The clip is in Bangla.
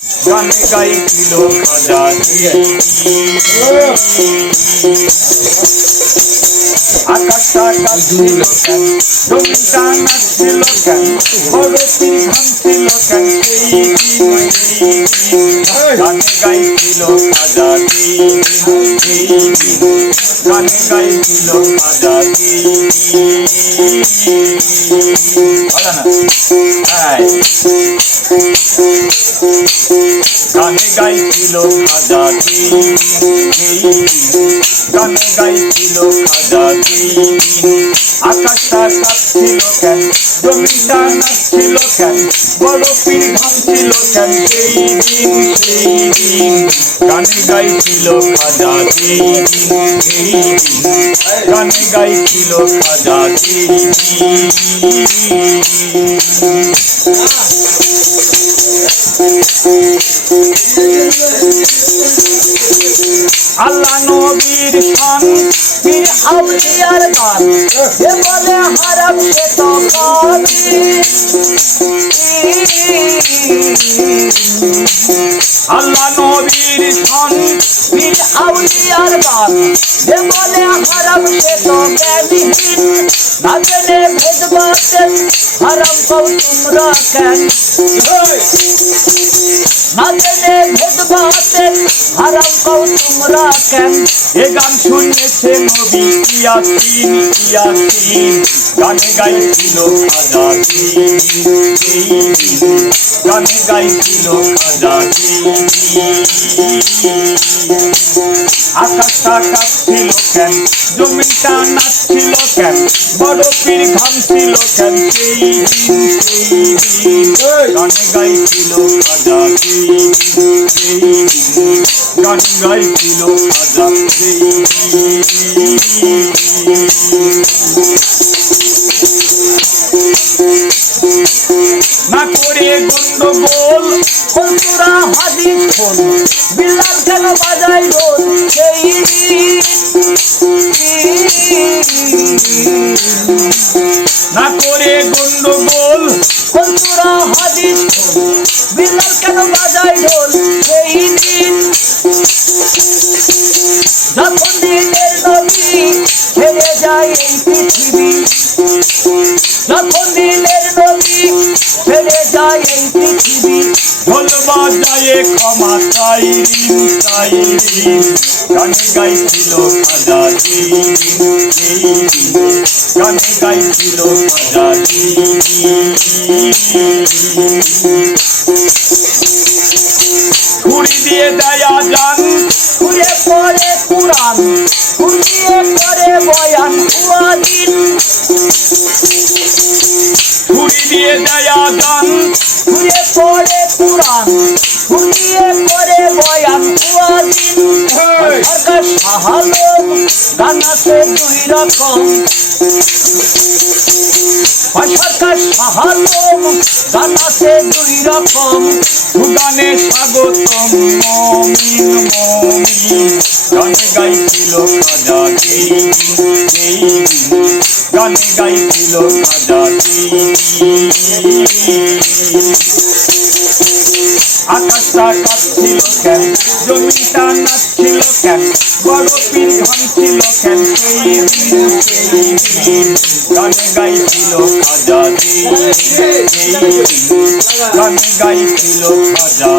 গানে গাইছিল খাজা আকাশটা কাঁপছিল কেন, জমিটা নাচছিল কেন, বড় পীর ভাঙছিল কেন, গানে গাইছিল খাজা গানে গাইছিল খাজা গানে গাইছিল খাজা গানে গাইছিল খাজা আকাশটা কাঁপছিল কেন, জমিটা নাচছিল কেন, বড় পীর ঘামছিল কেন, সেই দিন গানে গাইছিল খাজা গানে গাইছিল খাজা আল্লাহ নবীর শান পীর আউলিয়ার গান, যে বলে হারাম সে তো পাপী। আল্লাহ নবীর শান পীর আউলিয়ার গান, যে বলে হারাম সে তো জ্ঞানহীন। না জেনে ভেদ বাতেন হারাম কও তোমরা কেন, না জেনে ভেদ বাতেন হারাম কও তোমরা কেন। এ গান শুনেছে নবী ইয়াসিন ইয়াসিন, গানে গাইছিল খাজা গানে গাইছিল খাজা আকাশটা কাঁপছিল কেন, জমিটা নাচছিল কেন, বড় পীর ঘামছিল কেন, সেই দিন গানে গাইছিল খাজা গানে গাইছিল খাজা না করে গন্ডগোল তোরা হাদিস খোল, বিলাল কেন বাজাই রোল, সেই না করে গন্ডগোল তোরা হাদিস খোল, বিলাল কেন বাজাই রোল, সেই দিন যখন দিনের নবী ছেড়ে যায় এই পৃথিবী, যখন দিনের নবী ছেড়ে যায় এই পৃথিবী, ঢোল বাজায়ে ক্ষমা চাইরিন চাইরিন, গানে গাইছিল খাজা গানে গাইছিল খাজা ঘুরি দিয়ে দেয়া যান, ঘুরে পড়ে কুরআন, ঘুরিয়ে করে বয়ান ওয়াজিন। ঘুরি দিয়ে দেয়া যান, ঘুরে পড়ে কুরআন, ঘুরিয়ে করে বয়ান ওয়াজিন। সরকার শাহ আলম গান আছে দুই রকম, সরকার শাহ আলম গান আছে দুই রকম, গানে স্বাগতম মমিন মমিন, গানে গাইছিল খাজা গানে গাইছিল খাজা আকাশটা কাঁপছিল কেন, জমিটা নাচছিল কেন, বড় পীর ঘামছিল কেন, সেই দিন গানে গাইছিল খাজা গানে গাইছিল খাজা।